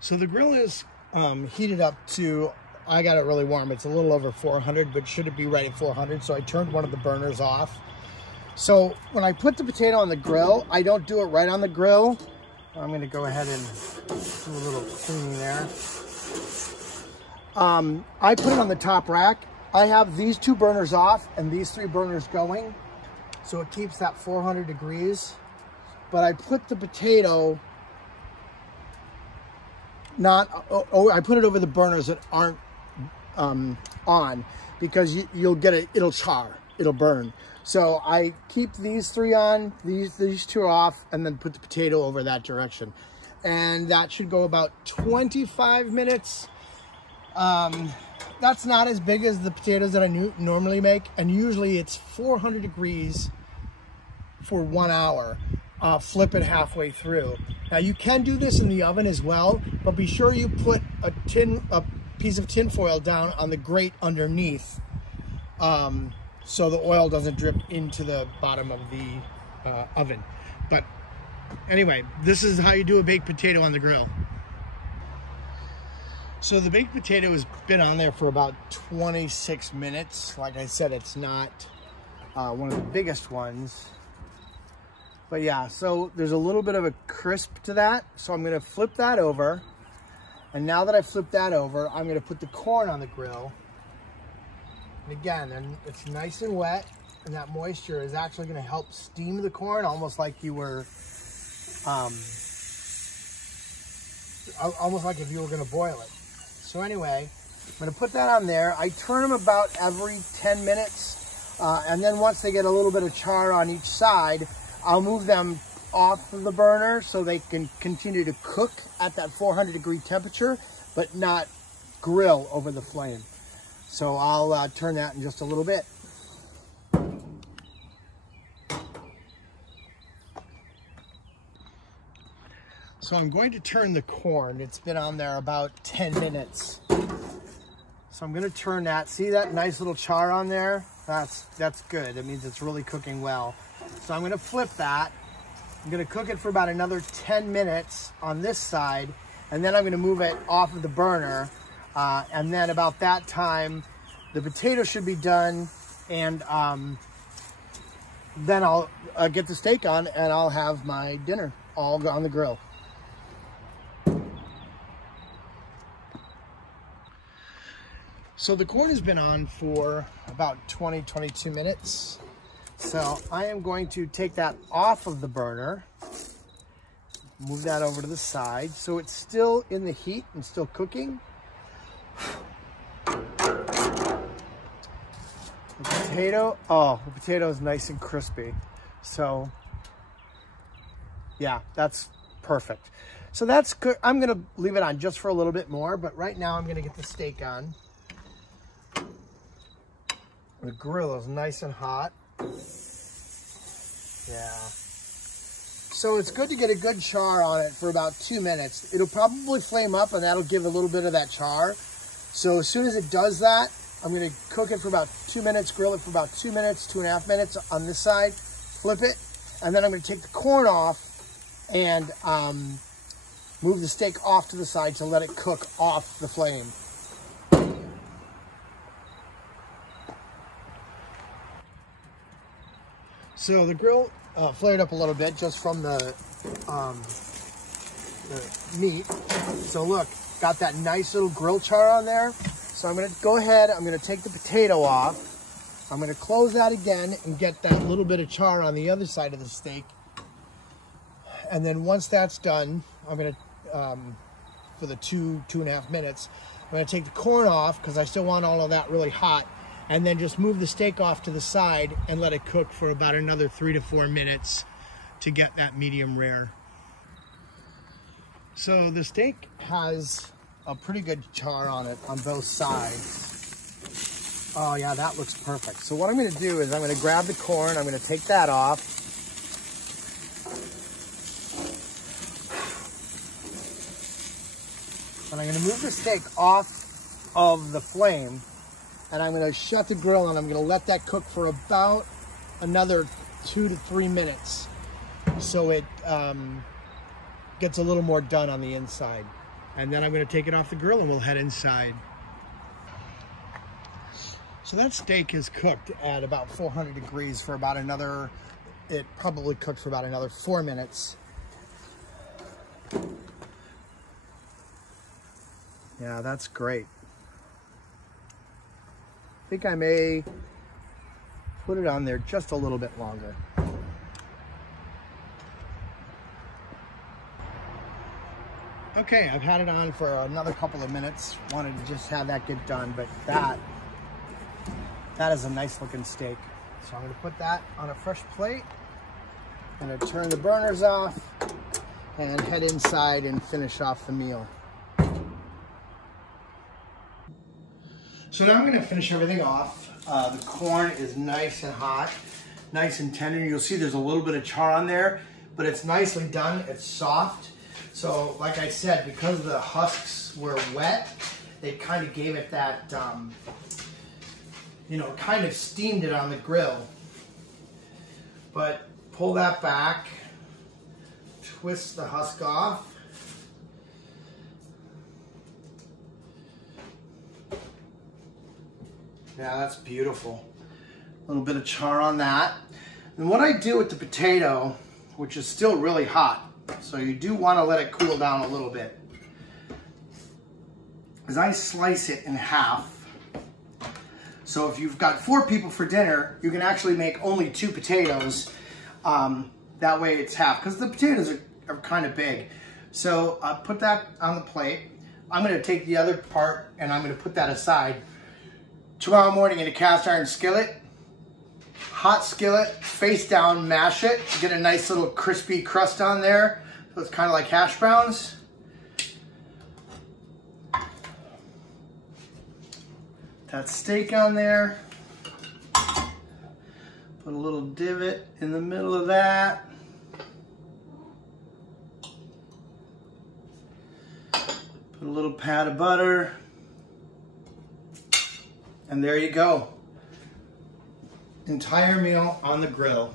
So the grill is heated up to, I got it really warm. It's a little over 400, but should it be right at 400? So I turned one of the burners off. So when I put the potato on the grill, I don't do it right on the grill. I'm going to go ahead and do a little cleaning there. I put it on the top rack. I have these 2 burners off and these 3 burners going. So it keeps that 400 degrees. But I put the potato I put it over the burners that aren't on, because you'll get it, it'll char, it'll burn. So I keep these 3 on, these 2 off, and then put the potato over that direction. And that should go about 25 minutes. That's not as big as the potatoes that I normally make. And usually it's 400 degrees for 1 hour. Flip it halfway through. Now you can do this in the oven as well, but be sure you put a piece of tin foil down on the grate underneath, so the oil doesn't drip into the bottom of the oven. But anyway, this is how you do a baked potato on the grill. So the baked potato has been on there for about 26 minutes. Like I said, it's not one of the biggest ones. But yeah, so there's a little bit of a crisp to that. So I'm gonna flip that over. And now that I flipped that over, I'm gonna put the corn on the grill. And again, it's nice and wet, and that moisture is actually gonna help steam the corn, almost like you were, almost like if you were gonna boil it. So anyway, I'm gonna put that on there. I turn them about every 10 minutes. And then once they get a little bit of char on each side, I'll move them off of the burner so they can continue to cook at that 400 degree temperature, but not grill over the flame. So I'll turn that in just a little bit. So I'm going to turn the corn. It's been on there about 10 minutes. So I'm going to turn that. See that nice little char on there? That's good. That means it's really cooking well. So I'm going to flip that. I'm going to cook it for about another 10 minutes on this side, and then I'm going to move it off of the burner. And then about that time, the potato should be done, and then I'll get the steak on, and I'll have my dinner all on the grill. So the corn has been on for about 20-22 minutes. So I am going to take that off of the burner, move that over to the side so it's still in the heat and still cooking. The potato is nice and crispy. So yeah, that's perfect. So that's good. I'm gonna leave it on just for a little bit more, but right now I'm gonna get the steak on. The grill is nice and hot. Yeah. So it's good to get a good char on it for about 2 minutes. It'll probably flame up, and that'll give a little bit of that char. So as soon as it does that, I'm going to cook it for about 2 minutes, grill it for about 2 minutes, 2.5 minutes on this side, flip it, and then I'm going to take the corn off and move the steak off to the side to let it cook off the flame. So the grill flared up a little bit just from the meat. So look, got that nice little grill char on there. So I'm gonna go ahead, I'm gonna take the potato off. I'm gonna close that again and get that little bit of char on the other side of the steak. And then once that's done, I'm gonna, for the 2.5 minutes, I'm gonna take the corn off because I still want all of that really hot. And then just move the steak off to the side and let it cook for about another 3 to 4 minutes to get that medium rare. So the steak has a pretty good char on it on both sides. Oh yeah, that looks perfect. So what I'm gonna do is I'm gonna grab the corn, I'm gonna take that off. And I'm gonna move the steak off of the flame. And I'm gonna shut the grill and I'm gonna let that cook for about another 2 to 3 minutes. So it gets a little more done on the inside. And then I'm gonna take it off the grill and we'll head inside. So that steak is cooked at about 400 degrees for about another, it probably cooked for about another 4 minutes. Yeah, that's great. I think I may put it on there just a little bit longer. Okay, I've had it on for another couple of minutes. Wanted to just have that get done, but that is a nice looking steak. So I'm gonna put that on a fresh plate. I'm gonna turn the burners off and head inside and finish off the meal. So now I'm gonna finish everything off. The corn is nice and hot, nice and tender. You'll see there's a little bit of char on there, but it's nicely done, it's soft. So like I said, because the husks were wet, it kind of gave it that, you know, kind of steamed it on the grill. But pull that back, twist the husk off. Yeah, that's beautiful. A little bit of char on that. And what I do with the potato, which is still really hot, so you do want to let it cool down a little bit, is I slice it in half. So if you've got 4 people for dinner, you can actually make only 2 potatoes. That way it's half, because the potatoes are kind of big. So put that on the plate. I'm going to take the other part and I'm going to put that aside. Tomorrow morning in a cast iron skillet, hot skillet, face down, mash it, get a nice little crispy crust on there. So it's kind of like hash browns. That steak on there. Put a little divot in the middle of that. Put a little pat of butter. And there you go. Entire meal on the grill.